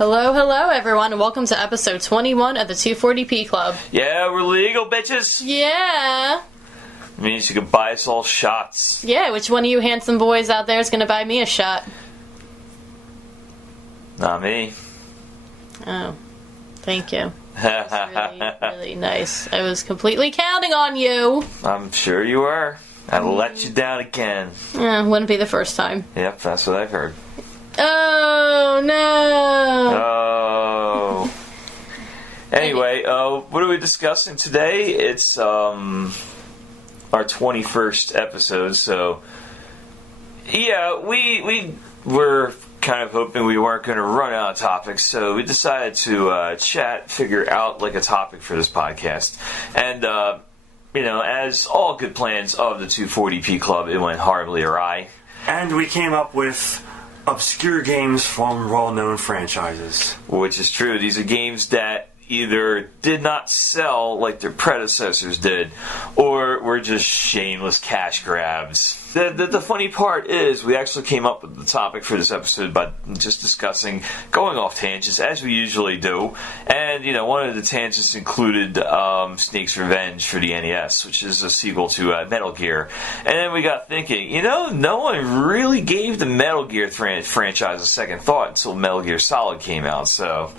Hello, everyone, and welcome to episode 21 of the 240p Club. Yeah, we're legal, bitches. Yeah. It means you can buy us all shots. Yeah, which one of you handsome boys out there is going to buy me a shot? Not me. Oh, thank you. That was really nice. I was completely counting on you. I'm sure you were. I let you down again. Wouldn't be the first time. Yep, that's what I've heard. Oh, no. Oh. Anyway, what are we discussing today? It's our 21st episode, so yeah, we were kind of hoping we weren't going to run out of topics, so we decided to figure out like a topic for this podcast. And as all good plans of the 240p Club, it went horribly awry. And we came up with obscure games from well-known franchises. Which is true. These are games that either did not sell like their predecessors did, or were just shameless cash grabs. The funny part is we actually came up with the topic for this episode by just discussing, going off tangents, as we usually do. And, one of the tangents included Snake's Revenge for the NES, which is a sequel to Metal Gear. And then we got thinking, no one really gave the Metal Gear franchise a second thought until Metal Gear Solid came out, so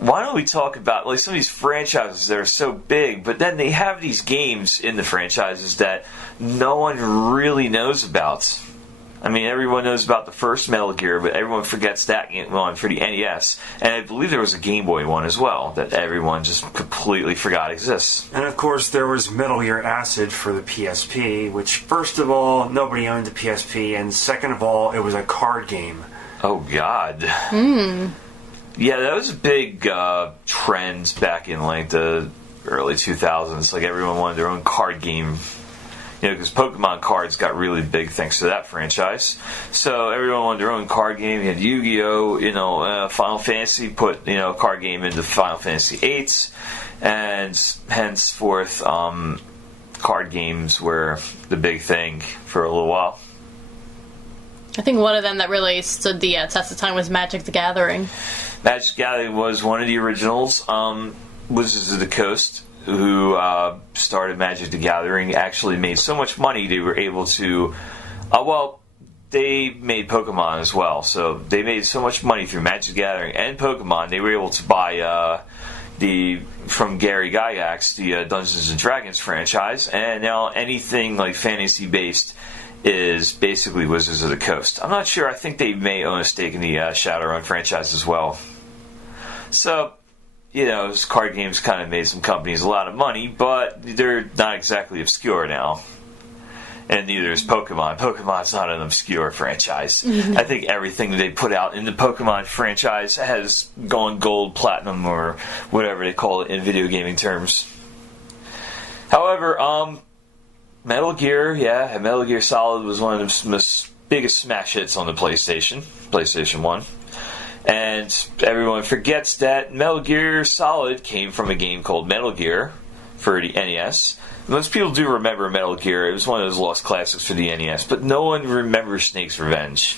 why don't we talk about like some of these franchises that are so big, but then they have these games in the franchises that no one really knows about. I mean, everyone knows about the first Metal Gear, but everyone forgets that one for the NES. And I believe there was a Game Boy one as well that everyone just completely forgot exists. And of course, there was Metal Gear Acid for the PSP, which first of all, nobody owned the PSP, and second of all, it was a card game. Oh, God. Yeah, that was a big trend back in like the early 2000s. Like everyone wanted their own card game, because Pokemon cards got really big thanks to that franchise. So everyone wanted their own card game. You had Yu-Gi-Oh, Final Fantasy put a card game into Final Fantasy VIII, and henceforth card games were the big thing for a little while. I think one of them that really stood the test of time was Magic the Gathering. Magic the Gathering was one of the originals. Wizards of the Coast, who started Magic the Gathering, actually made so much money they were able to... they made Pokemon as well. So they made so much money through Magic the Gathering and Pokemon, they were able to buy from Gary Gygax, the Dungeons & Dragons franchise. And now anything like fantasy-based is basically Wizards of the Coast. I'm not sure. I think they may own a stake in the Shadowrun franchise as well. So, those card games kind of made some companies a lot of money, but they're not exactly obscure now. And neither is Pokemon. Pokemon's not an obscure franchise. I think everything they put out in the Pokemon franchise has gone gold, platinum, or whatever they call it in video gaming terms. However, Metal Gear, Metal Gear Solid was one of the biggest smash hits on the PlayStation 1. And everyone forgets that Metal Gear Solid came from a game called Metal Gear for the NES. Most people do remember Metal Gear. It was one of those lost classics for the NES, but no one remembers Snake's Revenge.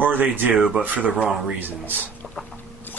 Or they do, but for the wrong reasons.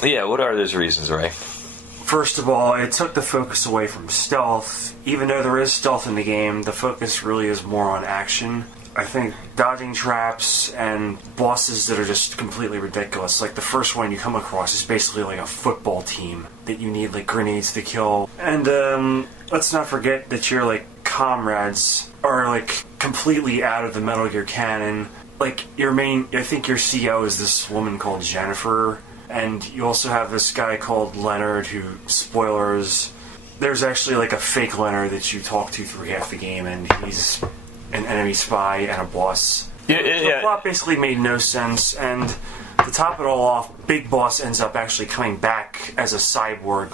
Yeah, what are those reasons, Ray? First of all, it took the focus away from stealth. Even though there is stealth in the game, the focus really is more on action. I think dodging traps and bosses that are just completely ridiculous. Like the first one you come across is basically like a football team that you need like grenades to kill. And let's not forget that your like comrades are like completely out of the Metal Gear canon. Like I think your CEO is this woman called Jennifer. And you also have this guy called Leonard who, spoilers, there's actually like a fake Leonard that you talk to through half the game, and he's an enemy spy and a boss. The plot basically made no sense, and to top it all off, Big Boss ends up actually coming back as a cyborg,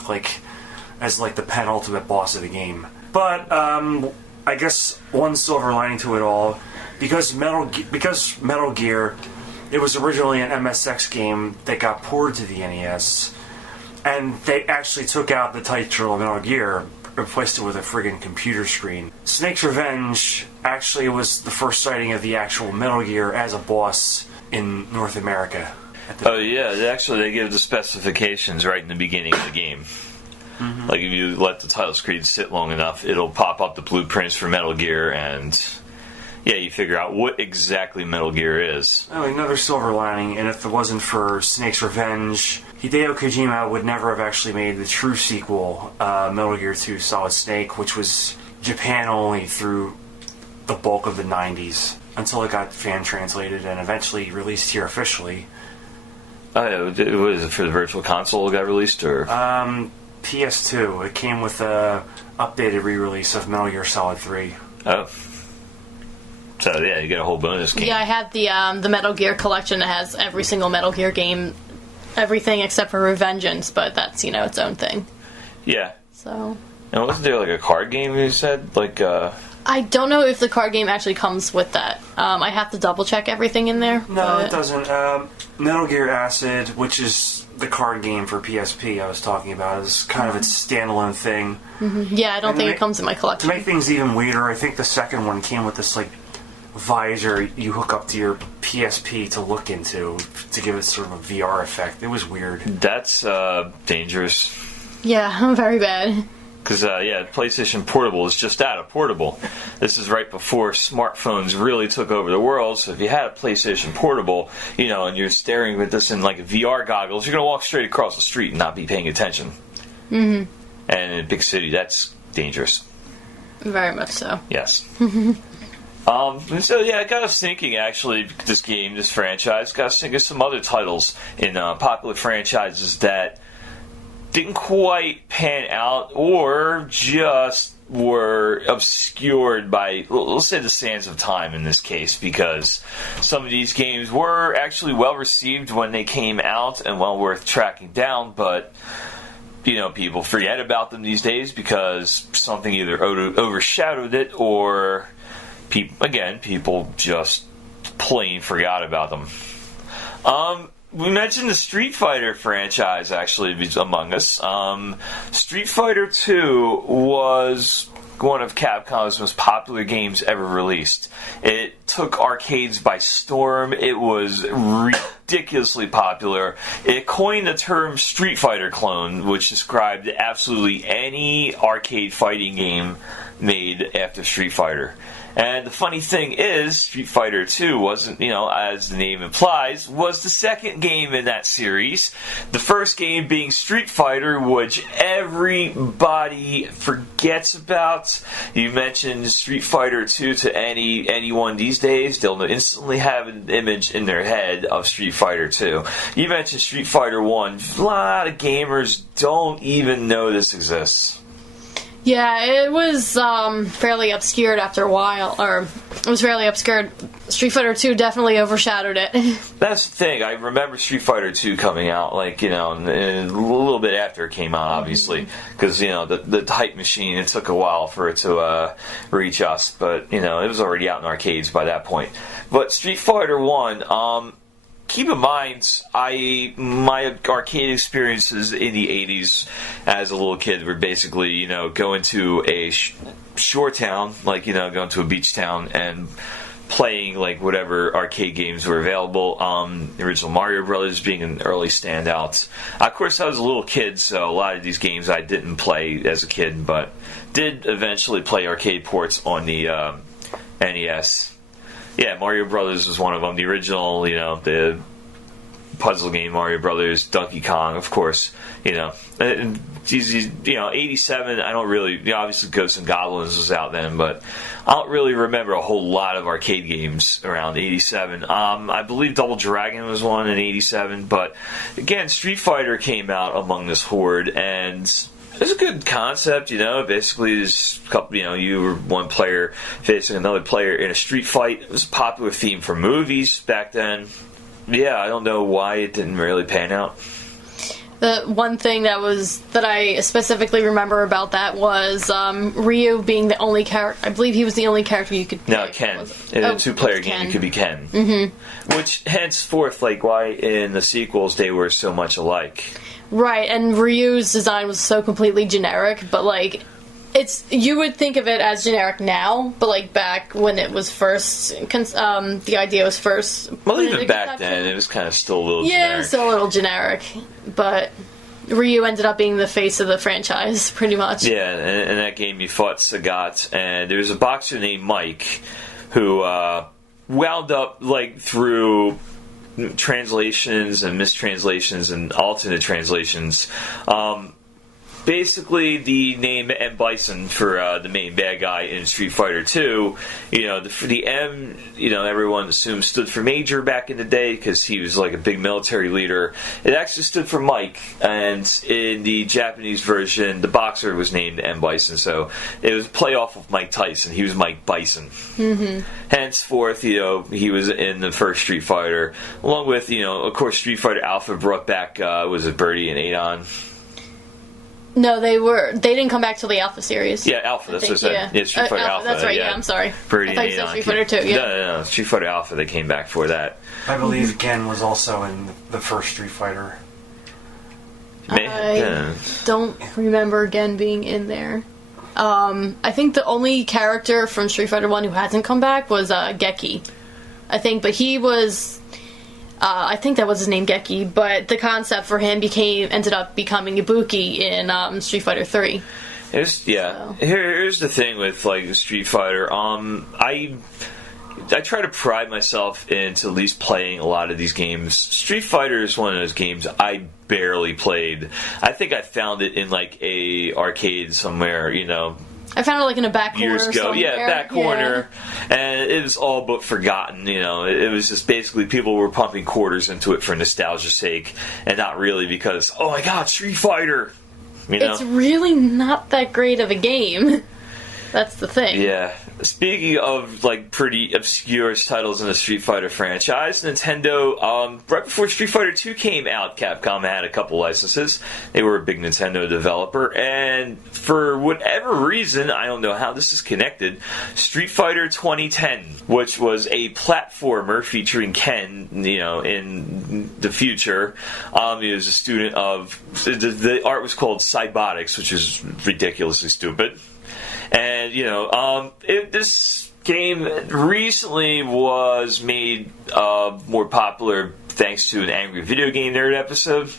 as the penultimate boss of the game. But I guess one silver lining to it all, because Metal Gear, it was originally an MSX game that got ported to the NES, and they actually took out the title of Metal Gear, replaced it with a friggin' computer screen. Snake's Revenge actually was the first sighting of the actual Metal Gear as a boss in North America. Oh yeah, actually they give the specifications right in the beginning of the game. Mm-hmm. Like if you let the title screen sit long enough, it'll pop up the blueprints for Metal Gear, and yeah, you figure out what exactly Metal Gear is. Oh, another silver lining, and if it wasn't for Snake's Revenge, Hideo Kojima would never have actually made the true sequel, Metal Gear 2 Solid Snake, which was Japan only through the bulk of the 90s, until it got fan translated and eventually released here officially. Oh yeah, was it for the Virtual Console it got released, or? PS2. It came with a updated re-release of Metal Gear Solid 3. Oh. So yeah, you get a whole bonus game. Yeah, I have the Metal Gear collection that has every single Metal Gear game, everything except for Revengeance, but that's, its own thing. Yeah. So. And wasn't there like a card game you said? Like, I don't know if the card game actually comes with that. I have to double check everything in there. No, it doesn't. Metal Gear Acid, which is the card game for PSP I was talking about, is kind of its standalone thing. Mm-hmm. Yeah, I don't think it comes in my collection. To make things even weirder, I think the second one came with this visor you hook up to your PSP to look into to give it sort of a VR effect. It was weird. That's dangerous. Yeah, very bad. Because, PlayStation Portable is just that, a portable. This is right before smartphones really took over the world, so if you had a PlayStation Portable, and you're staring at this in, VR goggles, you're going to walk straight across the street and not be paying attention. Mm-hmm. And in a big city, that's dangerous. Very much so. Yes. It got us thinking, actually, this franchise, got us thinking of some other titles in popular franchises that didn't quite pan out or just were obscured by, let's say, the sands of time in this case, because some of these games were actually well received when they came out and well worth tracking down, but people forget about them these days because something either overshadowed it or people just plain forgot about them. We mentioned the Street Fighter franchise, actually, among us. Street Fighter 2 was one of Capcom's most popular games ever released. It took arcades by storm. It was ridiculously popular. It coined the term Street Fighter clone, which described absolutely any arcade fighting game made after Street Fighter. And the funny thing is, Street Fighter 2 wasn't, as the name implies, was the second game in that series. The first game being Street Fighter, which everybody forgets about. You mention Street Fighter 2 to anyone these days, they'll instantly have an image in their head of Street Fighter 2. You mentioned Street Fighter 1, a lot of gamers don't even know this exists. Yeah, it was fairly obscured after a while, or it was fairly obscured. Street Fighter 2 definitely overshadowed it. That's the thing. I remember Street Fighter 2 coming out, a little bit after it came out, obviously, because, the hype machine, it took a while for it to reach us, but, it was already out in arcades by that point. But Street Fighter 1, keep in mind, my arcade experiences in the 80s as a little kid were basically, going to a shore town, going to a beach town and playing, whatever arcade games were available. The original Mario Brothers being an early standout. Of course, I was a little kid, so a lot of these games I didn't play as a kid, but did eventually play arcade ports on the NES. Yeah, Mario Brothers was one of them. The original, the puzzle game Mario Brothers, Donkey Kong, of course. 87. I don't really. Obviously, Ghosts and Goblins was out then, but I don't really remember a whole lot of arcade games around 87. I believe Double Dragon was one in 87, but again, Street Fighter came out among this horde and. It's a good concept, Basically, there's a couple, you were one player facing another player in a street fight. It was a popular theme for movies back then. Yeah, I don't know why it didn't really pan out. The one thing that I specifically remember about that was Ryu being the only character. I believe he was the only character you could. No, Ken. In a two-player game, you could be Ken. Mm-hmm. Which, henceforth, why in the sequels they were so much alike. Right, and Ryu's design was so completely generic, but You would think of it as generic now, but like back when it was first, the idea was first. Well, even back then, it was kind of still a little generic. Yeah, it was still a little generic, but Ryu ended up being the face of the franchise, pretty much. Yeah, in that game you fought Sagat, and there was a boxer named Mike who wound up like through translations and mistranslations and alternate translations. Basically, the name M. Bison for the main bad guy in Street Fighter 2, the M, everyone assumed stood for Major back in the day because he was like a big military leader. It actually stood for Mike, and in the Japanese version, the boxer was named M. Bison, so it was a playoff of Mike Tyson. He was Mike Bison. Mm-hmm. Henceforth, he was in the first Street Fighter, along with, of course, Street Fighter Alpha brought back, was it Birdie and Adon? No, they didn't come back till the Alpha series. Yeah, Alpha, that's what I said. Yeah, Street Fighter Alpha. That's right, yeah, I'm sorry. Birdie I thought you said Street Fighter 2, yeah. No, Street Fighter Alpha, they came back for that. I believe Gen was also in the first Street Fighter. I don't remember Gen being in there. I think the only character from Street Fighter 1 who hasn't come back was Geki. I think, but he was... I think that was his name, Geki, but the concept for him ended up becoming Ibuki in Street Fighter 3. Here's the thing with like Street Fighter. I try to pride myself into at least playing a lot of these games. Street Fighter is one of those games I barely played. I think I found it in like a arcade somewhere, I found it like in a back corner years ago. somewhere. Yeah, back corner. Yeah. And it was all but forgotten, It was just basically people were pumping quarters into it for nostalgia's sake, and not really because, oh my god, Street Fighter! It's really not that great of a game. That's the thing. Yeah. Speaking of like pretty obscure titles in the Street Fighter franchise, Nintendo, right before Street Fighter 2 came out, Capcom had a couple licenses. They were a big Nintendo developer, and for whatever reason, I don't know how this is connected, Street Fighter 2010, which was a platformer featuring Ken, in the future. He was a student of, the art was called Cybotics, which is ridiculously stupid. And, this game recently was made more popular thanks to an Angry Video Game Nerd episode.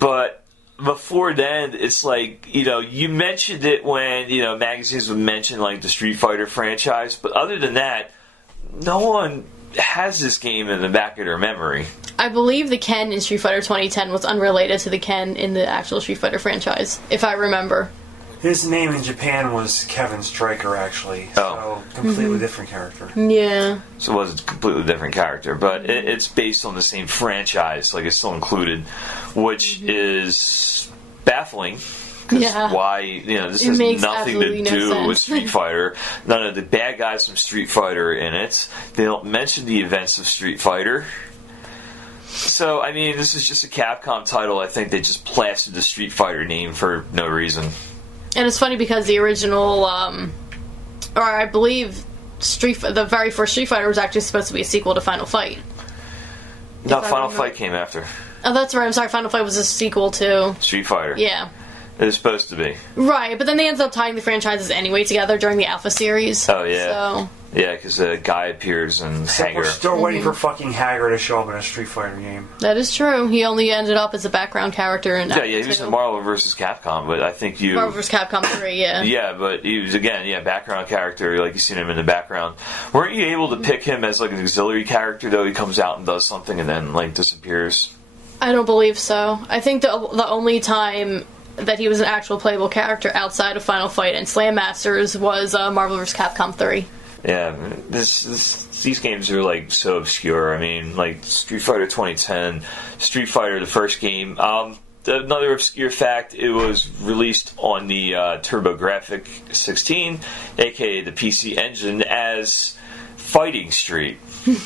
But before then, it's like, you mentioned it when, magazines would mention, like, the Street Fighter franchise. But other than that, no one has this game in the back of their memory. I believe the Ken in Street Fighter 2010 was unrelated to the Ken in the actual Street Fighter franchise, if I remember. His name in Japan was Kevin Stryker, actually. So, completely different character. Yeah. So it was a completely different character, but it's based on the same franchise, like it's still included, which is baffling. Because why, this has nothing to do with Street Fighter. None of the bad guys from Street Fighter are in it. They don't mention the events of Street Fighter. So, this is just a Capcom title. I think they just plastered the Street Fighter name for no reason. And it's funny because the original, or I believe the very first Street Fighter was actually supposed to be a sequel to Final Fight. No, Final Fight came after. Oh, that's right. I'm sorry. Final Fight was a sequel to Street Fighter. Yeah. It was supposed to be. Right, but then they ended up tying the franchises anyway together during the Alpha series. Oh, yeah. So. Yeah, because a guy appears in Hager. We're still waiting for fucking Hager to show up in a Street Fighter game. That is true. He only ended up as a background character in he was in Marvel vs. Capcom, but I think Marvel vs. Capcom 3, yeah. Yeah, but he was, background character, like you've seen him in the background. Weren't you able to pick him as, like, an auxiliary character, though? He comes out and does something and then, like, disappears? I don't believe so. I think the only time that he was an actual playable character outside of Final Fight and Slam Masters was Marvel vs. Capcom 3. Yeah, these games are like so obscure. Like Street Fighter 2010, Street Fighter, the first game. Another obscure fact: it was released on the TurboGrafx 16, aka the PC Engine, as Fighting Street.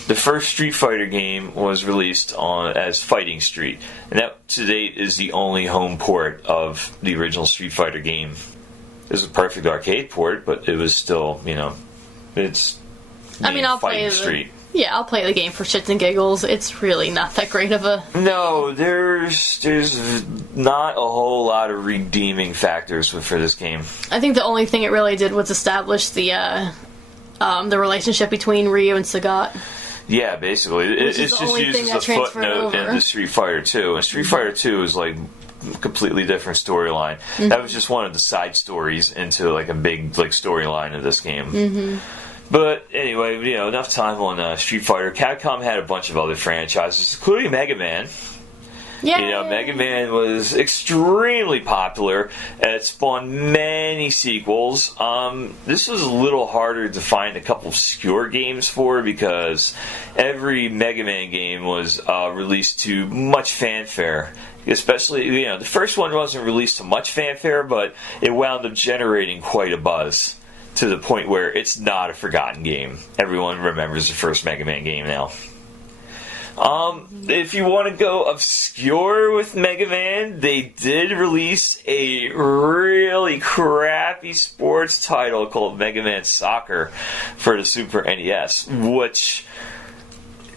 The first Street Fighter game was released as Fighting Street, and that to date is the only home port of the original Street Fighter game. It was a perfect arcade port, but it was still, it's I'll play Street. Yeah, I'll play the game for shits and giggles. It's really not that great of a... No, there's not a whole lot of redeeming factors for this game. I think the only thing it really did was establish the relationship between Ryu and Sagat. Yeah, basically. It's just used as a footnote in the Street Fighter 2. And Street Fighter 2 is like a completely different storyline. Mm-hmm. That was just one of the side stories into like a big like storyline of this game. Mm-hmm. But anyway, enough time on Street Fighter. Capcom had a bunch of other franchises, including Mega Man. Yeah. Mega Man was extremely popular. It spawned many sequels. This was a little harder to find a couple obscure games for because every Mega Man game was released to much fanfare. Especially, the first one wasn't released to much fanfare, but it wound up generating quite a buzz. To the point where it's not a forgotten game. Everyone remembers the first Mega Man game now. If you want to go obscure with Mega Man, they did release a really crappy sports title called Mega Man Soccer for the Super NES, which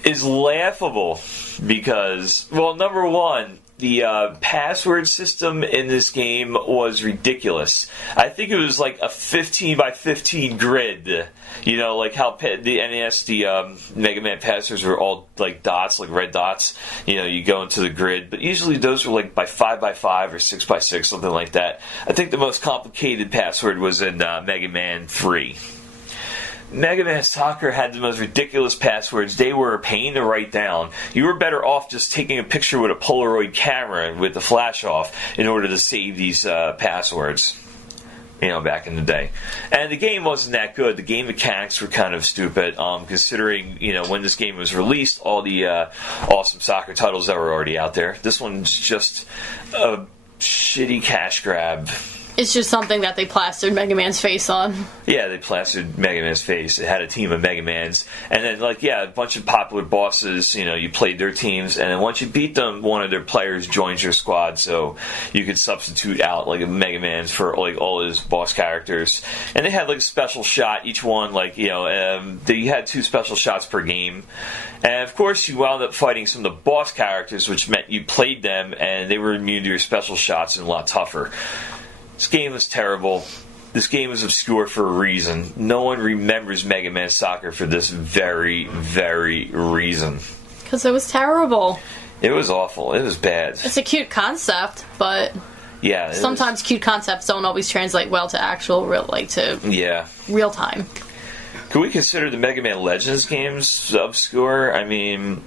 is laughable because, well, number one, the password system in this game was ridiculous. I think it was like a 15 by 15 grid. Like how the NES, the Mega Man passwords were all like dots, like red dots. You go into the grid, but usually those were like by 5 by 5 or 6 by 6, something like that. I think the most complicated password was in Mega Man 3. Mega Man Soccer had the most ridiculous passwords. They were a pain to write down. You were better off just taking a picture with a Polaroid camera with the flash off in order to save these passwords. Back in the day. And the game wasn't that good. The game mechanics were kind of stupid, considering, when this game was released, all the awesome soccer titles that were already out there. This one's just a shitty cash grab. It's just something that they plastered Mega Man's face on. Yeah, they plastered Mega Man's face. It had a team of Mega Mans. And then, a bunch of popular bosses, you played their teams. And then once you beat them, one of their players joins your squad. So you could substitute out, a Mega Man's for, all his boss characters. And they had, a special shot. Each one, they had 2 special shots per game. And, of course, you wound up fighting some of the boss characters, which meant you played them, and they were immune to your special shots and a lot tougher. This game was terrible. This game is obscure for a reason. No one remembers Mega Man Soccer for this very, very reason. Because it was terrible. It was awful. It was bad. It's a cute concept, but yeah, sometimes cute concepts don't always translate well to actual real time. Could we consider the Mega Man Legends games obscure? I mean,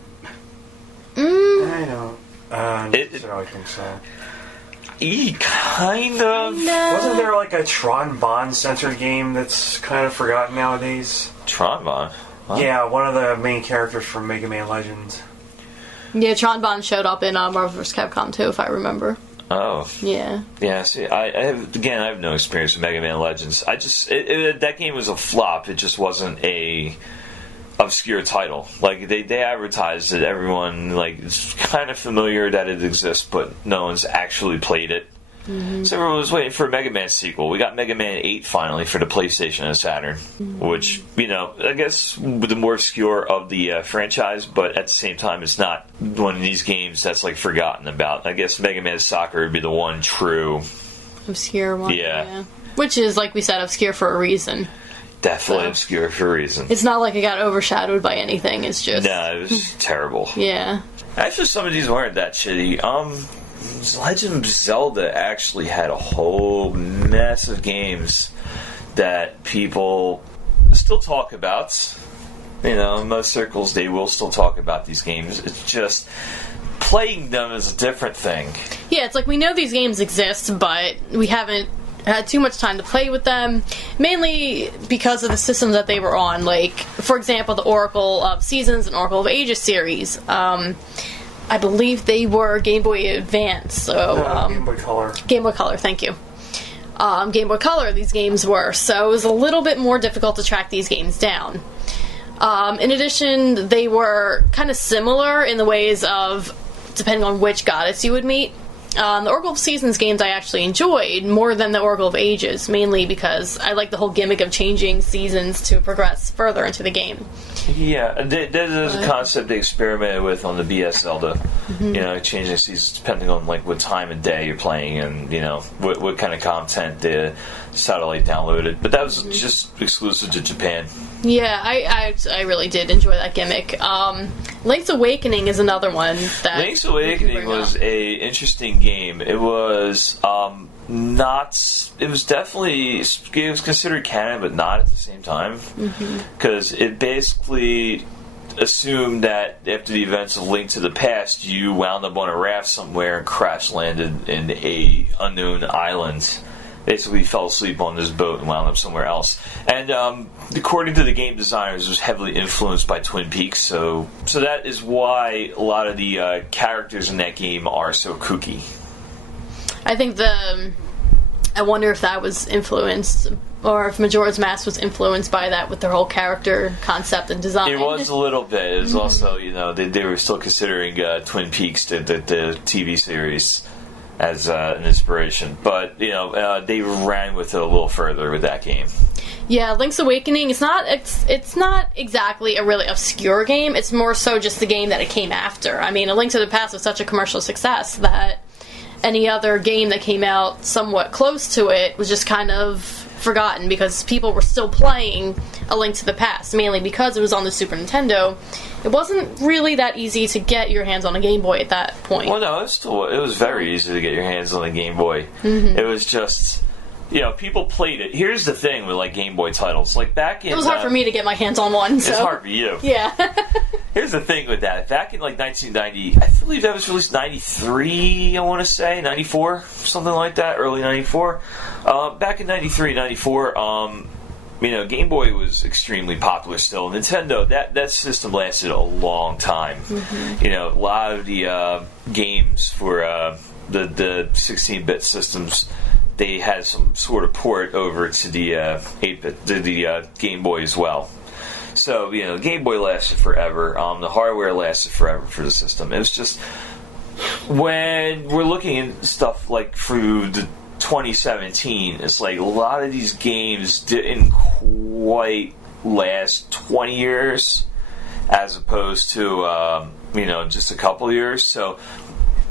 I don't. I think so. Kind of. No. Wasn't there a Tron Bond centered game that's kind of forgotten nowadays? Tron Bond? Huh? Yeah, one of the main characters from Mega Man Legends. Yeah, Tron Bond showed up in Marvel vs. Capcom 2, if I remember. Oh. Yeah. Yeah, see, I have no experience with Mega Man Legends. That game was a flop. It just wasn't a obscure title. They advertised it, everyone is kind of familiar that it exists, but no one's actually played it. Mm-hmm. So everyone was waiting for a Mega Man sequel. We got Mega Man 8 finally for the PlayStation and Saturn, which, I guess the more obscure of the franchise, but at the same time it's not one of these games that's forgotten about. I guess Mega Man Soccer would be the one true obscure one. Yeah. Which is, like we said, obscure for a reason. Definitely obscure for a reason. It's not like it got overshadowed by anything. It's just... No, it was terrible. Yeah. Actually, some of these weren't that shitty. Legend of Zelda actually had a whole mess of games that people still talk about. In most circles, they will still talk about these games. It's just... playing them is a different thing. Yeah, it's we know these games exist, but we haven't had too much time to play with them, mainly because of the systems that they were on. For example, the Oracle of Seasons and Oracle of Ages series. I believe they were Game Boy Advance. So Game Boy Color. Game Boy Color, thank you. Game Boy Color, these games were. So it was a little bit more difficult to track these games down. In addition, they were kind of similar in the ways of, depending on which goddess you would meet. The Oracle of Seasons games I actually enjoyed more than the Oracle of Ages, mainly because I like the whole gimmick of changing seasons to progress further into the game. Yeah, there's a concept they experimented with on the BS Zelda. You know, changing seasons depending on like what time of day you're playing and you know what kind of content the satellite downloaded. But that was just exclusive to Japan. Yeah, I really did enjoy that gimmick. Link's Awakening is another one that Link's Awakening was a interesting game. It was it was definitely, it was considered canon, but not at the same time, because it basically assumed that after the events of Link to the Past, you wound up on a raft somewhere and crash landed in a unknown island. Basically fell asleep on this boat and wound up somewhere else. And according to the game designers, it was heavily influenced by Twin Peaks, so that is why a lot of the characters in that game are so kooky. I think I wonder if that was influenced, or if Majora's Mask was influenced by that with their whole character concept and design. It was a little bit. It was also, you know, they were still considering Twin Peaks, the TV series, as an inspiration. But, you know, they ran with it a little further with that game. Yeah, Link's Awakening, it's not exactly a really obscure game. It's more so just the game that it came after. I mean, A Link to the Past was such a commercial success that any other game that came out somewhat close to it was just kind of forgotten because people were still playing A Link to the Past, mainly because it was on the Super Nintendo. It wasn't really that easy to get your hands on a Game Boy at that point. Well, no, it was very easy to get your hands on a Game Boy. It was just, you know, people played it. Here's the thing with like Game Boy titles, like back in, it was hard for me to get my hands on one. So. It's hard for you. Yeah. Here's the thing with that. Back in like 1990, I believe that was released 93, I want to say, 94, something like that, early 94. Back in 93, 94, you know, Game Boy was extremely popular still. Nintendo, that system lasted a long time. You know, a lot of the games for the 16-bit systems, they had some sort of port over to the 8-bit, the Game Boy as well. So, you know, Game Boy lasted forever. The hardware lasted forever for the system. It was just, when we're looking at stuff like through the 2017, it's like a lot of these games didn't quite last 20 years as opposed to, you know, just a couple years. So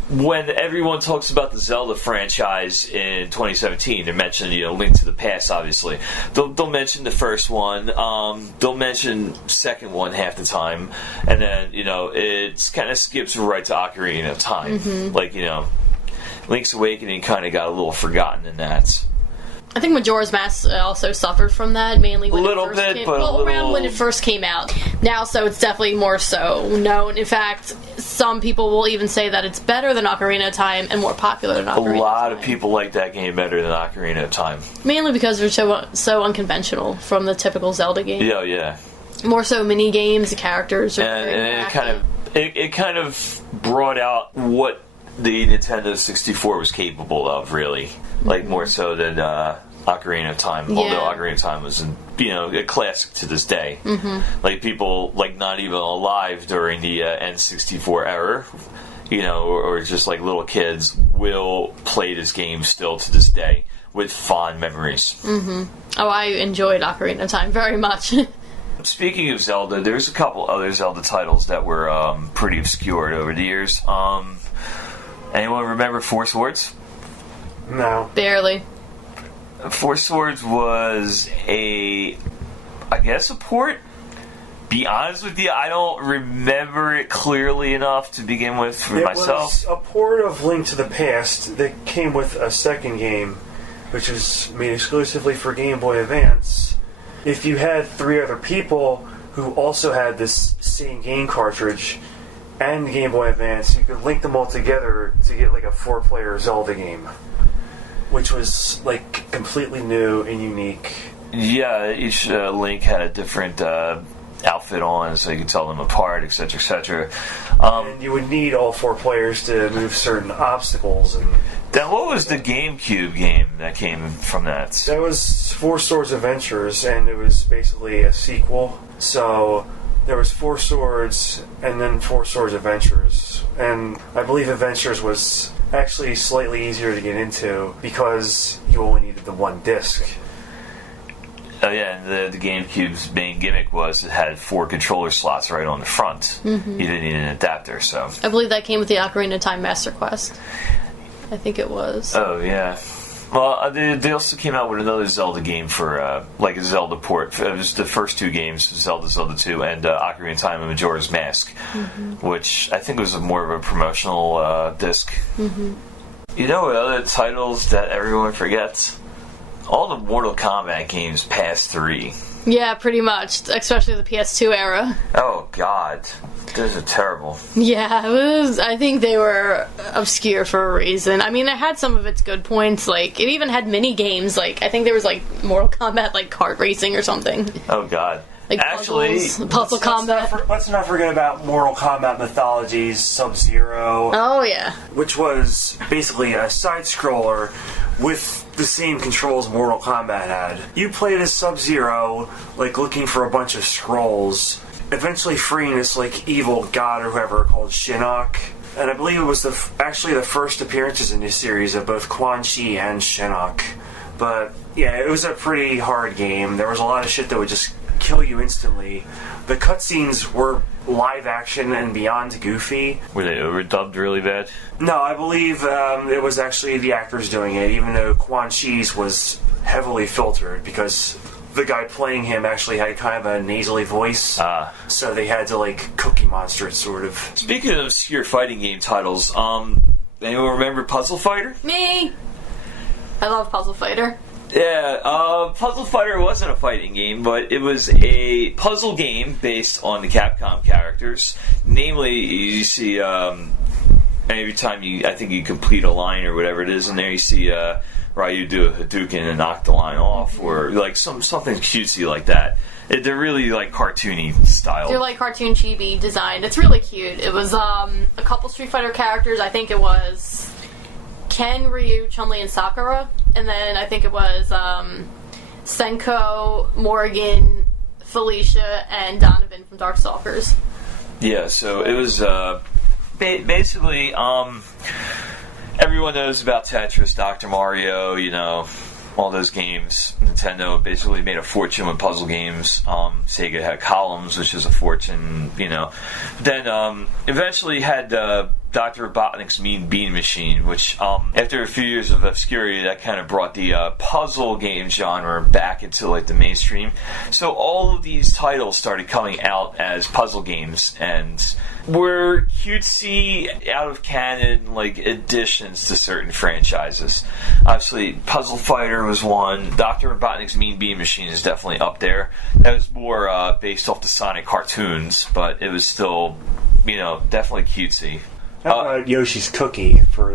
when everyone talks about the Zelda franchise in 2017, they're mentioning, you know, Link to the Past, obviously. They'll mention the first one. They'll mention the second one half the time. And then, you know, it kind of skips right to Ocarina of Time. Like, you know, Link's Awakening kind of got a little forgotten in that. I think Majora's Mask also suffered from that, mainly when around when it first came out. Now, so it's definitely more so known. In fact, some people will even say that it's better than Ocarina of Time and more popular than Ocarina of Time. A lot of people like that game better than Ocarina of Time. Mainly because they're so unconventional from the typical Zelda game. Yeah, yeah. More so mini games, the characters are and it kind of brought out what the Nintendo 64 was capable of, really. Like, more so than Ocarina of Time. Yeah. Although Ocarina of Time was, you know, a classic to this day. Like, people, like, not even alive during the N64 era, you know, or just, like, little kids will play this game still to this day with fond memories. Oh, I enjoyed Ocarina of Time very much. Speaking of Zelda, there's a couple other Zelda titles that were pretty obscured over the years. Anyone remember Four Swords? No. Barely. Four Swords was I guess a port? Be honest with you, I don't remember it clearly enough to begin with for myself. It was a port of Link to the Past that came with a second game, which was made exclusively for Game Boy Advance. If you had 3 other people who also had this same game cartridge and Game Boy Advance, you could link them all together to get like a 4-player Zelda game, which was like completely new and unique. Yeah, each Link had a different outfit on, so you could tell them apart, etc., etc. And you would need all 4 players to move certain obstacles. And then what was the GameCube game that came from that? That was Four Swords Adventures, and it was basically a sequel. So there was Four Swords and then Four Swords Adventures. And I believe Adventures was actually slightly easier to get into because you only needed the one disc. Oh yeah, and the GameCube's main gimmick was it had 4 controller slots right on the front. You didn't need an adapter, so... I believe that came with the Ocarina of Time Master Quest. I think it was. Oh, yeah. Well, they also came out with another Zelda game for, like a Zelda port. It was the first 2 games, Zelda 2, and Ocarina of Time and Majora's Mask, which I think was more of a promotional disc. You know what other titles that everyone forgets? All the Mortal Kombat games past 3. Yeah, pretty much. Especially the PS2 era. Oh, God. Those are terrible. Yeah, I think they were obscure for a reason. I mean, it had some of its good points. Like, it even had mini games. Like, I think there was, like, Mortal Kombat, like, kart racing or something. Oh, God. Like, actually, puzzle combat. Let's not forget about Mortal Kombat Mythologies Sub-Zero. Oh, yeah. Which was basically a side-scroller with the same controls Mortal Kombat had. You played as Sub-Zero, like, looking for a bunch of scrolls, eventually freeing this, like, evil god or whoever called Shinnok. And I believe it was actually the first appearances in this series of both Quan Chi and Shinnok. But, yeah, it was a pretty hard game. There was a lot of shit that would just kill you instantly. The cutscenes were live action and beyond goofy. Were they overdubbed really bad? No, I believe it was actually the actors doing it, even though Quan Chi's was heavily filtered because the guy playing him actually had kind of a nasally voice. So they had to, like, Cookie Monster it, sort of. Speaking of obscure fighting game titles, anyone remember Puzzle Fighter? Me! I love Puzzle Fighter. Yeah, Puzzle Fighter wasn't a fighting game, but it was a puzzle game based on the Capcom characters. Namely, you see, every time I think you complete a line or whatever it is in there, you see Ryu do a Hadouken and knock the line off, or like something cutesy like that. They're really like cartoony style. They're like cartoon chibi designed. It's really cute. It was a couple Street Fighter characters. I think it was Ken, Ryu, Chun-Li, and Sakura. And then I think it was Senko, Morgan, Felicia, and Donovan from Darkstalkers. Yeah, so it was basically everyone knows about Tetris, Dr. Mario, you know, all those games. Nintendo basically made a fortune with puzzle games. Sega had Columns, which is a fortune, you know. Then eventually had Dr. Robotnik's Mean Bean Machine, which after a few years of obscurity, that kind of brought the puzzle game genre back into like the mainstream. So all of these titles started coming out as puzzle games and were cutesy, out of canon, like additions to certain franchises. Obviously, Puzzle Fighter was one. Dr. Robotnik's Mean Bean Machine is definitely up there. That was more based off the Sonic cartoons, but it was still, you know, definitely cutesy. How about Yoshi's Cookie for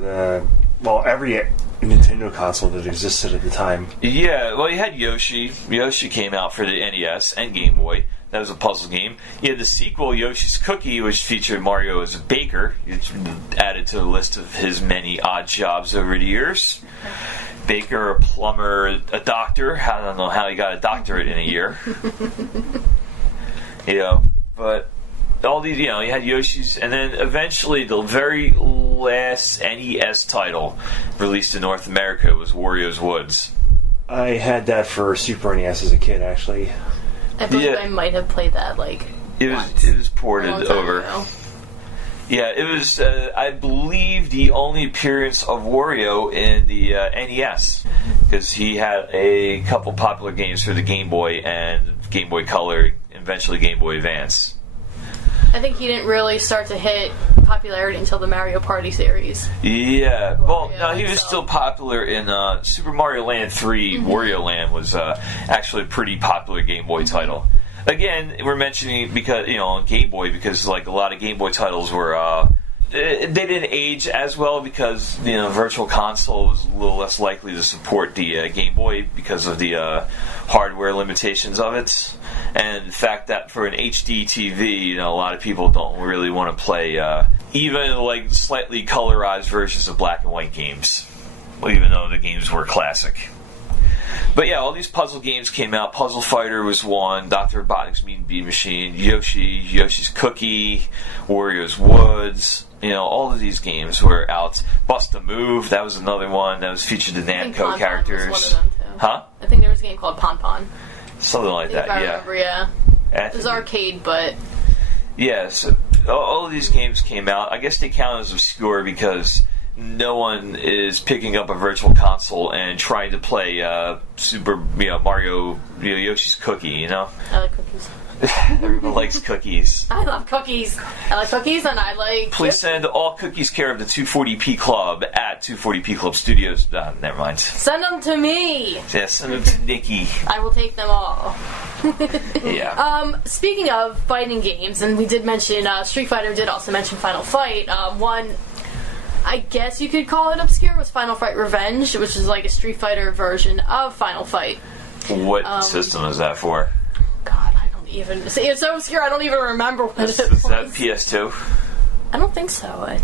every Nintendo console that existed at the time? Yeah, well, you had Yoshi. Yoshi came out for the NES and Game Boy. That was a puzzle game. You had the sequel, Yoshi's Cookie, which featured Mario as a baker. It's added to the list of his many odd jobs over the years. Baker, a plumber, a doctor. I don't know how he got a doctorate in a year. You know, but all these, you know, you had Yoshi's, and then eventually the very last NES title released in North America was Wario's Woods. I had that for Super NES as a kid, actually. I believe I might have played that, like, it was ported over. Ago. Yeah, it was, I believe, the only appearance of Wario in the NES, because he had a couple popular games for the Game Boy and Game Boy Color, eventually Game Boy Advance. I think he didn't really start to hit popularity until the Mario Party series. Yeah, well, no, he was still popular in Super Mario Land 3. Wario Land was actually a pretty popular Game Boy title. Again, we're mentioning because, you know, on Game Boy, because like a lot of Game Boy titles were they didn't age as well because, you know, Virtual Console was a little less likely to support the Game Boy because of the hardware limitations of it, and the fact that for an HD TV, you know, a lot of people don't really want to play even like slightly colorized versions of black and white games, even though the games were classic. But yeah, all these puzzle games came out. Puzzle Fighter was one, Dr. Robotnik's Mean Bean Machine, Yoshi's Cookie, Wario's Woods. You know, all of these games were out. Bust a Move, that was another one that was featured the Namco characters. Was one of them too. Huh? I think there was a game called Pon Pon. something like that. If I Yeah, remember, yeah. It was arcade, but yeah. So all of these games came out. I guess they count as obscure because no one is picking up a virtual console and trying to play Super Mario Yoshi's Cookie. You know, I like cookies. everyone likes cookies. I love cookies. I like cookies, and I like. Please send all cookies care of the 240p Club at 240p Club Studios. Never mind. Send them to me. Yeah, send them to Nikki. I will take them all. Yeah. Speaking of fighting games, and we did mention Street Fighter. Did also mention Final Fight. One, I guess you could call it obscure, was Final Fight Revenge, which is like a Street Fighter version of Final Fight. What system is that for? God, I don't even. See, it's so obscure. I don't even remember what it was. Is that PS2? I don't think so. I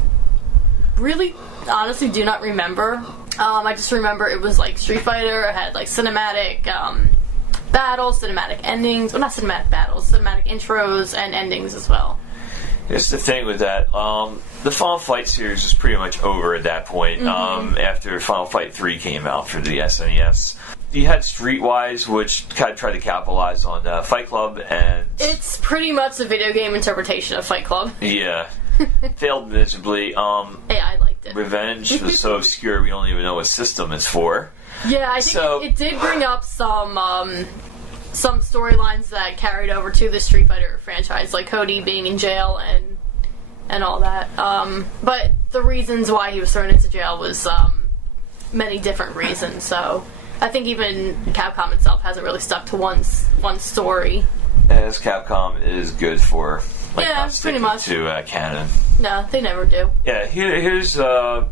really, honestly, do not remember. I just remember it was like Street Fighter. It had like cinematic battles, cinematic endings. Well, not cinematic battles, cinematic intros and endings as well. Here's the thing with that. The Final Fight series is pretty much over at that point. After Final Fight 3 came out for the SNES. You had Streetwise, which kind of tried to capitalize on Fight Club, and it's pretty much a video game interpretation of Fight Club. Yeah, failed miserably. Hey, I liked it. Revenge was so obscure we don't even know what system it's for. Yeah, I think it did bring up some storylines that carried over to the Street Fighter franchise, like Cody being in jail and all that. But the reasons why he was thrown into jail was many different reasons. So I think even Capcom itself hasn't really stuck to one story. As Capcom is good for, like, yeah, not pretty much to canon. No, they never do. Yeah, here's the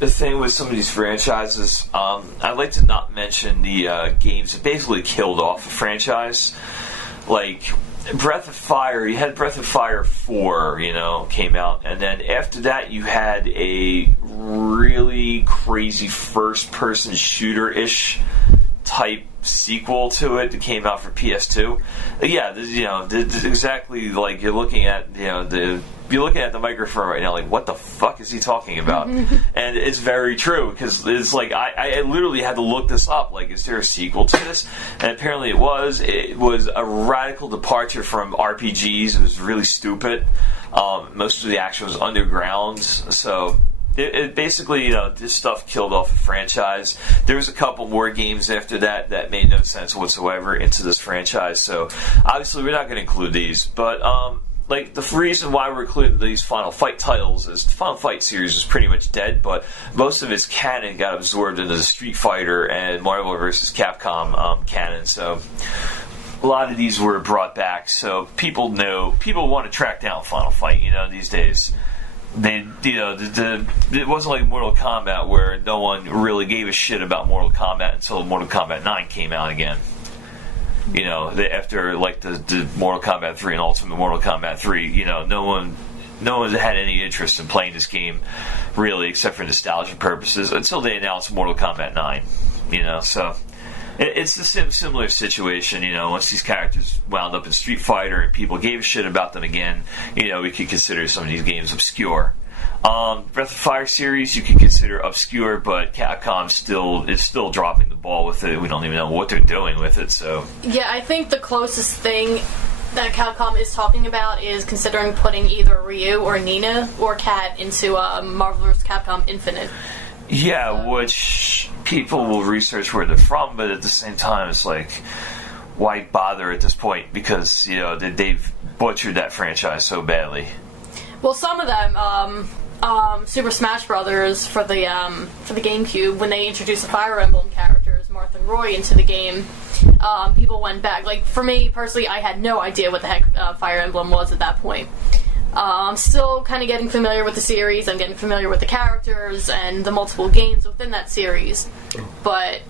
thing with some of these franchises. I'd like to not mention the games that basically killed off a franchise. Like Breath of Fire, you had Breath of Fire 4, came out, and then after that you had a really crazy first-person shooter-ish type sequel to it that came out for PS2. Yeah, exactly like you're looking at, you're looking at the microphone right now, like, what the fuck is he talking about? And it's very true, because it's like, I literally had to look this up, like, is there a sequel to this? And apparently it was a radical departure from RPGs. It was really stupid. Most of the action was underground, so it basically, this stuff killed off a franchise. There was a couple more games after that made no sense whatsoever into this franchise, so obviously we're not going to include these, but like, the reason why we're including these Final Fight titles is the Final Fight series is pretty much dead, but most of its canon got absorbed into the Street Fighter and Marvel vs. Capcom canon, so a lot of these were brought back, so people want to track down Final Fight, these days. It wasn't like Mortal Kombat where no one really gave a shit about Mortal Kombat until Mortal Kombat 9 came out again. After like the Mortal Kombat 3 and Ultimate Mortal Kombat 3, no one had any interest in playing this game really, except for nostalgia purposes, until they announced Mortal Kombat 9. So it's a similar situation. Once these characters wound up in Street Fighter and people gave a shit about them again, we could consider some of these games obscure. Breath of Fire series you could consider obscure, but Capcom is still dropping the ball with it. We don't even know what they're doing with it. So yeah, I think the closest thing that Capcom is talking about is considering putting either Ryu or Nina or Kat into Marvel vs. Capcom Infinite. Yeah, which people will research where they're from, but at the same time, it's like, why bother at this point? Because they've butchered that franchise so badly. Well, some of them, Super Smash Brothers for the GameCube, when they introduced the Fire Emblem characters, Marth and Roy, into the game, people went back. Like, for me personally, I had no idea what the heck Fire Emblem was at that point. I'm still kind of getting familiar with the series. I'm getting familiar with the characters and the multiple games within that series. But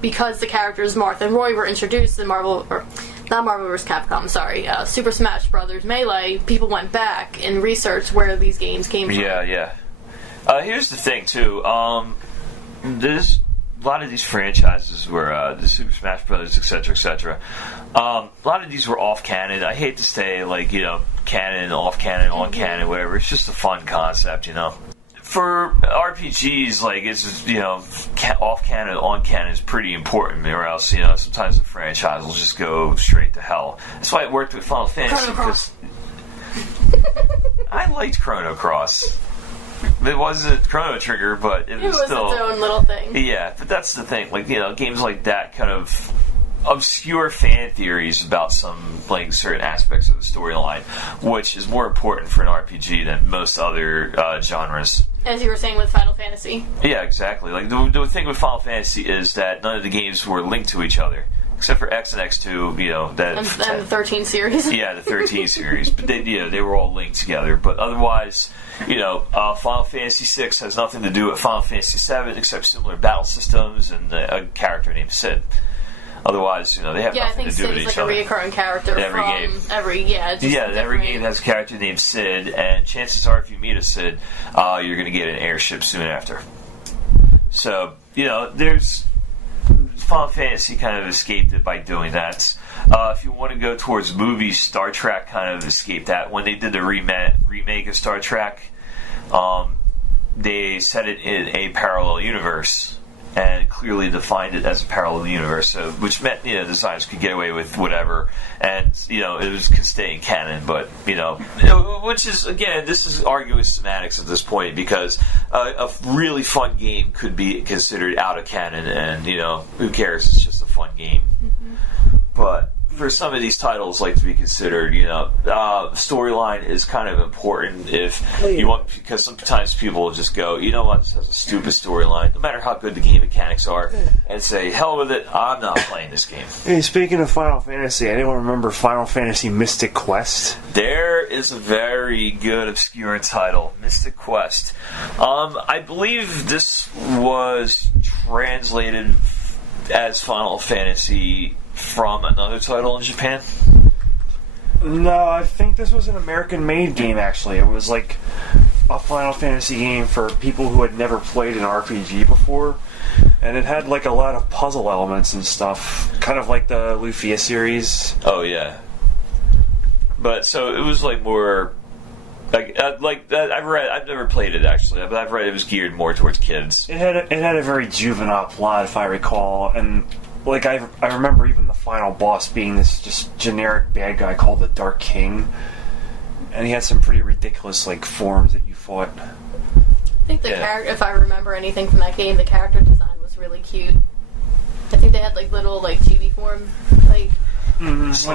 because the characters Marth and Roy were introduced in not Marvel vs. Capcom, sorry, Super Smash Brothers Melee, people went back and researched where these games came from. Yeah. Here's the thing, too. There's a lot of these franchises were the Super Smash Brothers, etc. A lot of these were off canon. I hate to say, like, canon, off canon, on canon, whatever. It's just a fun concept, for RPGs, like, it's just, off canon, on canon is pretty important, or else, sometimes the franchise will just go straight to hell. That's why it worked with Final Fantasy, because I liked Chrono Cross. It wasn't Chrono Trigger, but it was still its own little thing. Yeah, but that's the thing. Like, games like that kind of obscure fan theories about some, like, certain aspects of the storyline, which is more important for an RPG than most other genres. As you were saying with Final Fantasy. Yeah, exactly. Like, the thing with Final Fantasy is that none of the games were linked to each other. Except for X and X2, that... And the 13 series. Yeah, the 13 series. But they were all linked together. But otherwise, Final Fantasy VI has nothing to do with Final Fantasy VII except similar battle systems and a character named Sid. Otherwise, they have nothing to do with each other. Yeah, I think Sid is like a reoccurring character every game. Every game has a character named Sid, and chances are if you meet a Sid, you're going to get an airship soon after. So, there's... Final Fantasy kind of escaped it by doing that. If you want to go towards movies, Star Trek kind of escaped that. When they did the remake of Star Trek, they set it in a parallel universe and clearly defined it as a parallel universe, so, which meant the designers could get away with whatever, and it could stay in canon. But which is, again, this is arguing semantics at this point, because a really fun game could be considered out of canon, and who cares? It's just a fun game. Mm-hmm. But for some of these titles, like, to be considered, storyline is kind of important if you want, because sometimes people will just go, this has a stupid storyline, no matter how good the game mechanics are, and say, hell with it, I'm not playing this game. Hey, speaking of Final Fantasy, anyone remember Final Fantasy Mystic Quest? There is a very good obscure title, Mystic Quest. I believe this was translated as Final Fantasy from another title in Japan? No, I think this was an American-made game, actually. It was like a Final Fantasy game for people who had never played an RPG before. And it had like a lot of puzzle elements and stuff, kind of like the Lufia series. Oh, yeah. But, so it was like more... I've never played it, actually, but I've read it was geared more towards kids. It had a very juvenile plot, if I recall, and... Like, I remember even the final boss being this just generic bad guy called the Dark King. And he had some pretty ridiculous, like, forms that you fought. I think the character, if I remember anything from that game, the character design was really cute. I think they had, like, little, like, chibi form, like... Mm-hmm.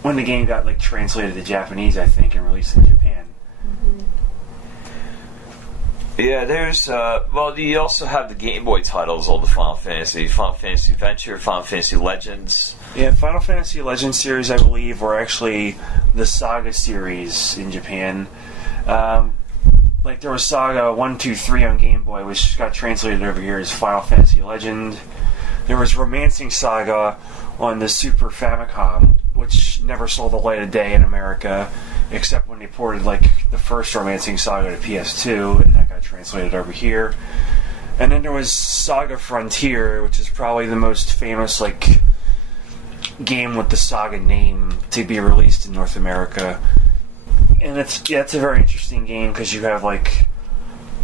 When the game got, like, translated to Japanese, I think, and released in Japan. Mm-hmm. Yeah, there's, you also have the Game Boy titles of the Final Fantasy Adventure, Final Fantasy Legends. Yeah, Final Fantasy Legends series, I believe, were actually the Saga series in Japan. Like, there was Saga 1, 2, 3 on Game Boy, which got translated over here as Final Fantasy Legend. There was Romancing Saga on the Super Famicom, which never saw the light of day in America, except when they ported, like, the first Romancing Saga to PS2, and that got translated over here. And then there was Saga Frontier, which is probably the most famous, like, game with the Saga name to be released in North America. And it's a very interesting game, because you have, like,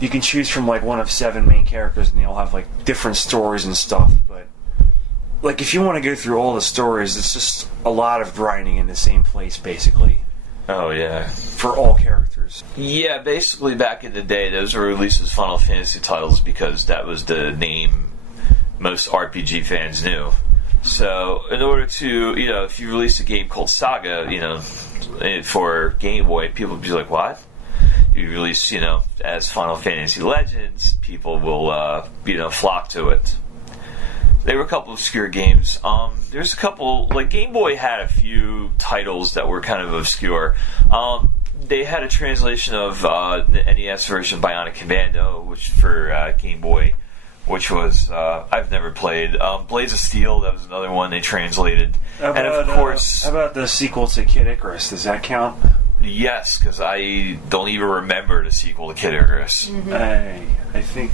you can choose from, like, one of 7 main characters, and they all have, like, different stories and stuff, but, like, if you want to go through all the stories, it's just a lot of grinding in the same place, basically. Oh, yeah. For all characters. Yeah, basically back in the day, those were released as Final Fantasy titles because that was the name most RPG fans knew. So, in order to, if you release a game called Saga, for Game Boy, people would be like, what? You release, as Final Fantasy Legends, people will, flock to it. There were a couple of obscure games. There's a couple, like, Game Boy had a few titles that were kind of obscure. They had a translation of the NES version Bionic Commando, which for Game Boy, which was, I've never played. Blades of Steel, that was another one they translated. And of course... how about the sequel to Kid Icarus? Does that count? Yes, because I don't even remember the sequel to Kid Icarus. Mm-hmm. I think...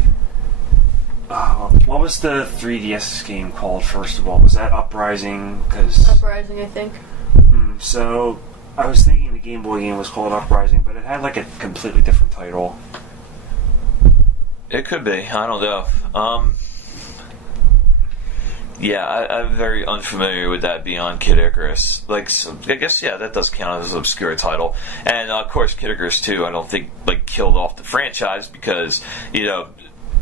what was the 3DS game called, first of all? Was that Uprising? Uprising, I think. So, I was thinking the Game Boy game was called Uprising, but it had like a completely different title. It could be. I don't know. Yeah, I'm very unfamiliar with that beyond Kid Icarus. Like, so, I guess, yeah, that does count as an obscure title. And, of course, Kid Icarus 2, I don't think, like, killed off the franchise because, you know,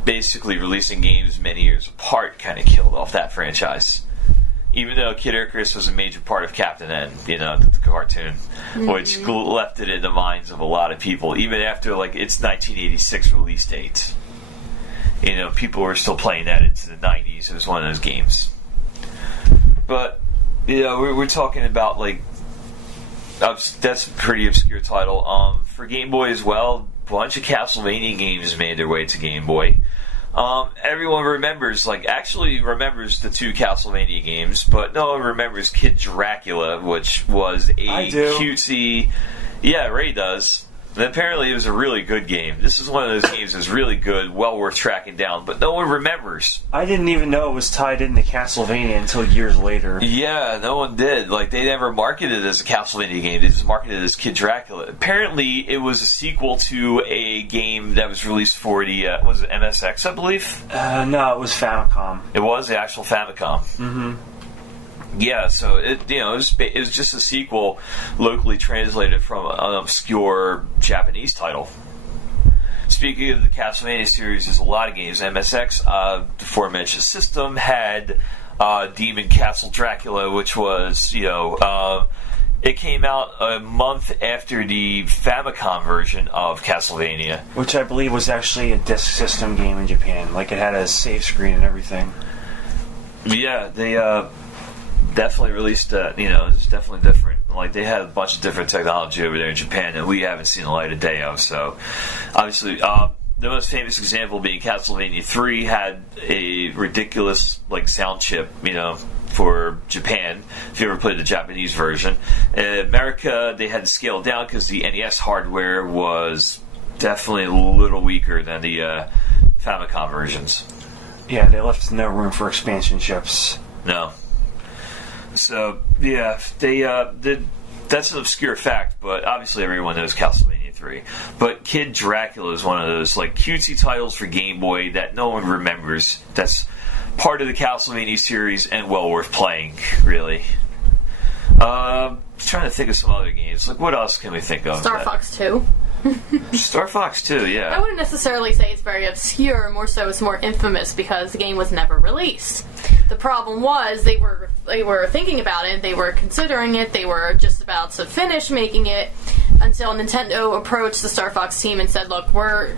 basically releasing games many years apart kind of killed off that franchise. Even though Kid Icarus was a major part of Captain N, you know, the cartoon, which left it in the minds of a lot of people, even after, like, its 1986 release date. You know, people were still playing that into the 90s. It was one of those games. But, you know, we're talking about, like, that's a pretty obscure title. For Game Boy as well, a bunch of Castlevania games made their way to Game Boy. Everyone actually remembers the two Castlevania games, but no one remembers Kid Dracula, which was a cutesy... Yeah, Ray does. And apparently it was a really good game. This is one of those games that's really good, well worth tracking down, but no one remembers. I didn't even know it was tied into Castlevania until years later. Yeah, no one did. Like, they never marketed it as a Castlevania game. They just marketed it as Kid Dracula. Apparently, it was a sequel to a game that was released for the, was it MSX, I believe? No, it was Famicom. It was the actual Famicom. Mm-hmm. Yeah, so it was just a sequel locally translated from an obscure Japanese title. Speaking of the Castlevania series, there's a lot of games. MSX, the aforementioned system, had Demon Castle Dracula, which was, it came out a month after the Famicom version of Castlevania. Which I believe was actually a disc system game in Japan. Like, it had a save screen and everything. Yeah, they... definitely released it's definitely different. Like, they had a bunch of different technology over there in Japan that we haven't seen the light of day of. So obviously the most famous example being Castlevania 3 had a ridiculous sound chip, for Japan, if you ever played the Japanese version. In America, they had to scale it down because the NES hardware was definitely a little weaker than the Famicom versions. Yeah, they left no room for expansion chips. No. So, yeah, that's an obscure fact, but obviously everyone knows Castlevania 3. But Kid Dracula is one of those, cutesy titles for Game Boy that no one remembers. That's part of the Castlevania series and well worth playing, really. Trying to think of some other games. What else can we think of? Star Fox 2. Star Fox 2, yeah. I wouldn't necessarily say it's very obscure, more so it's more infamous because the game was never released. The problem was they were thinking about it, they were considering it, they were just about to finish making it until Nintendo approached the Star Fox team and said, look, we're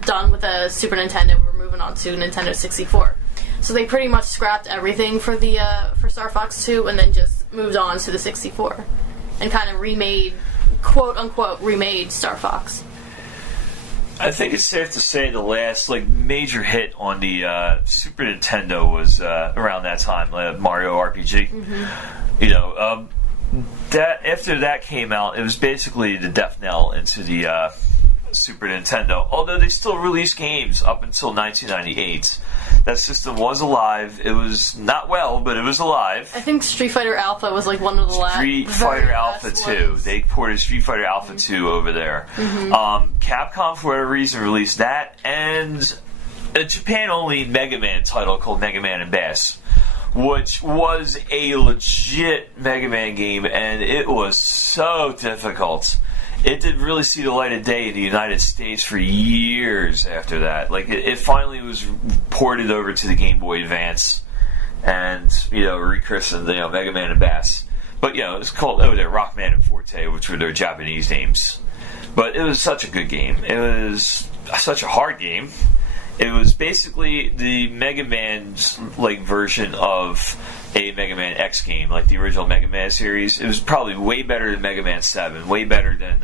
done with the Super Nintendo, we're moving on to Nintendo 64. So they pretty much scrapped everything for the for Star Fox 2 and then just moved on to the 64 and kind of remade, quote-unquote, remade Star Fox. I think it's safe to say the last major hit on the Super Nintendo was around that time, Mario RPG. Mm-hmm. That after that came out, it was basically the death knell into the Super Nintendo. Although they still released games up until 1998. That system was alive. It was not well, but it was alive. I think Street Fighter Alpha was one of the last. Street Fighter Alpha 2. They ported Street Fighter Alpha 2 over there. Mm-hmm. Capcom, for whatever reason, released that, and a Japan-only Mega Man title called Mega Man and Bass, which was a legit Mega Man game, and it was so difficult. It didn't really see the light of day in the United States for years after that. It finally was ported over to the Game Boy Advance and, rechristened, Mega Man and Bass. But, it's called over there Rockman and Forte, which were their Japanese names. But it was such a good game. It was such a hard game. It was basically the Mega Man's version of a Mega Man X game, the original Mega Man series. It was probably way better than Mega Man 7, way better than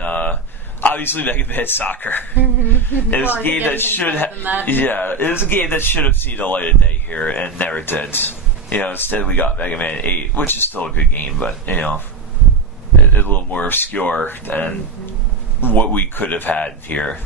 obviously Mega Man Soccer. It was a game that should have, it was a game that should have seen the light of day here and never did. Instead we got Mega Man 8, which is still a good game, but a little more obscure than what we could have had here.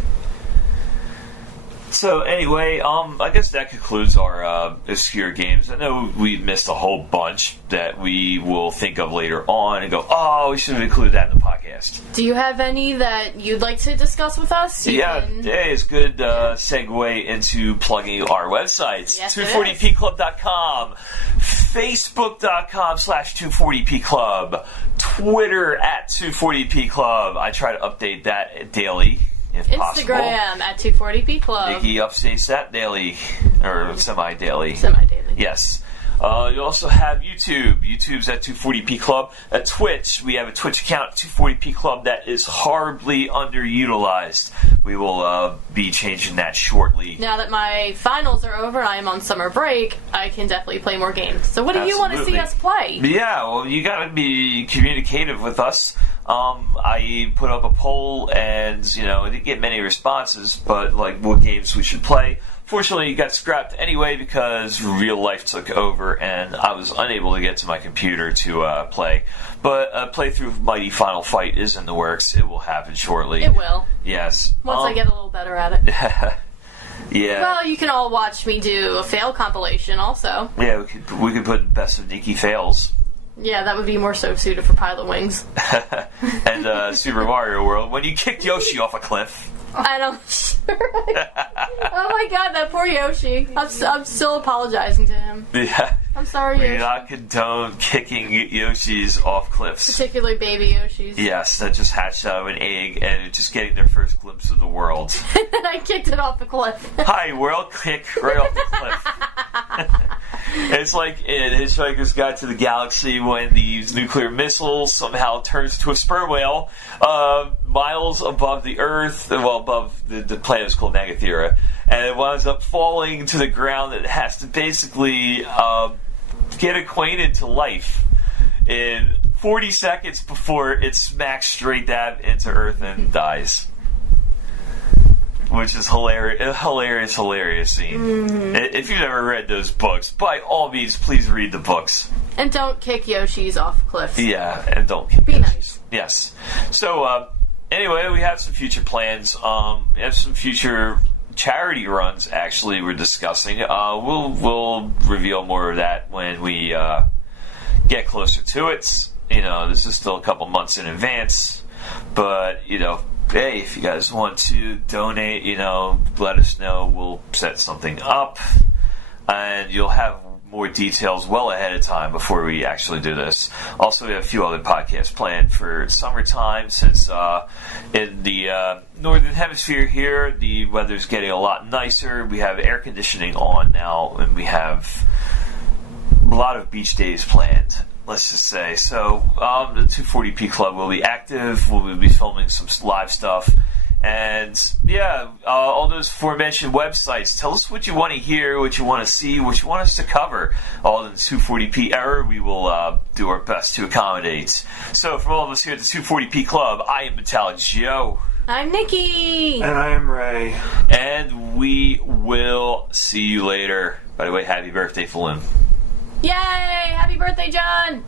So anyway, I guess that concludes our obscure games. I know we missed a whole bunch that we will think of later on and go, oh, we should have included that in the podcast. Do you have any that you'd like to discuss with us? It's good segue into plugging our websites. Yes, 240pclub.com, facebook.com/240pclub, Twitter @240pclub. I try to update that daily. If Instagram possible. @240pclub. Nikki updates that daily, or semi-daily. Semi-daily. Yes. You also have YouTube. YouTube's @240pclub. At Twitch, we have a Twitch account, 240pclub, that is horribly underutilized. We will be changing that shortly. Now that my finals are over and I am on summer break, I can definitely play more games. So what do you want to see us play? Yeah, well, you gotta be communicative with us. I put up a poll and, I didn't get many responses, but, what games we should play. Fortunately, it got scrapped anyway because real life took over and I was unable to get to my computer to play. But a playthrough of Mighty Final Fight is in the works. It will happen shortly. It will. Yes. Once I get a little better at it. Yeah. Well, you can all watch me do a fail compilation also. Yeah, we could put Best of Nikki Fails. Yeah, that would be more so suited for Pilot Wings. And Super Mario World, when you kicked Yoshi off a cliff. I don't. Oh my god, that poor Yoshi. I'm still apologizing to him. Yeah. I'm sorry, Yoshi. We do not condone kicking Yoshis off cliffs. Particularly baby Yoshis. Yes, that just hatched out of an egg and just getting their first glimpse of the world. And then I kicked it off a cliff. Hi, world, kick right off the cliff. It's like in Hitchhiker's Guide to the Galaxy when these nuclear missiles somehow turns to a sperm whale miles above the Earth, above the planet is called Magathera, and it winds up falling to the ground. It has to basically get acquainted to life in 40 seconds before it smacks straight dab into Earth and dies. Which is hilarious scene. Mm-hmm. If you've never read those books, by all means, please read the books. And don't kick Yoshis off cliffs. Yeah, and don't kick Be Yoshis. nice. Yes. So, anyway, we have some future plans. We have some future charity runs, actually, we're discussing. We'll reveal more of that when we get closer to it. This is still a couple months in advance. But, hey, if you guys want to donate, let us know. We'll set something up. And you'll have more details well ahead of time before we actually do this. Also, we have a few other podcasts planned for summertime since in the northern hemisphere here, the weather's getting a lot nicer. We have air conditioning on now, and we have a lot of beach days planned. Let's just say. So, the 240p Club will be active. We'll be filming some live stuff. And, all those aforementioned websites. Tell us what you want to hear, what you want to see, what you want us to cover. All in the 240p era, we will do our best to accommodate. So, from all of us here at the 240p Club, I am Metallic Joe. I'm Nikki. And I am Ray. And we will see you later. By the way, happy birthday, Falloon. Yay! Happy birthday, John!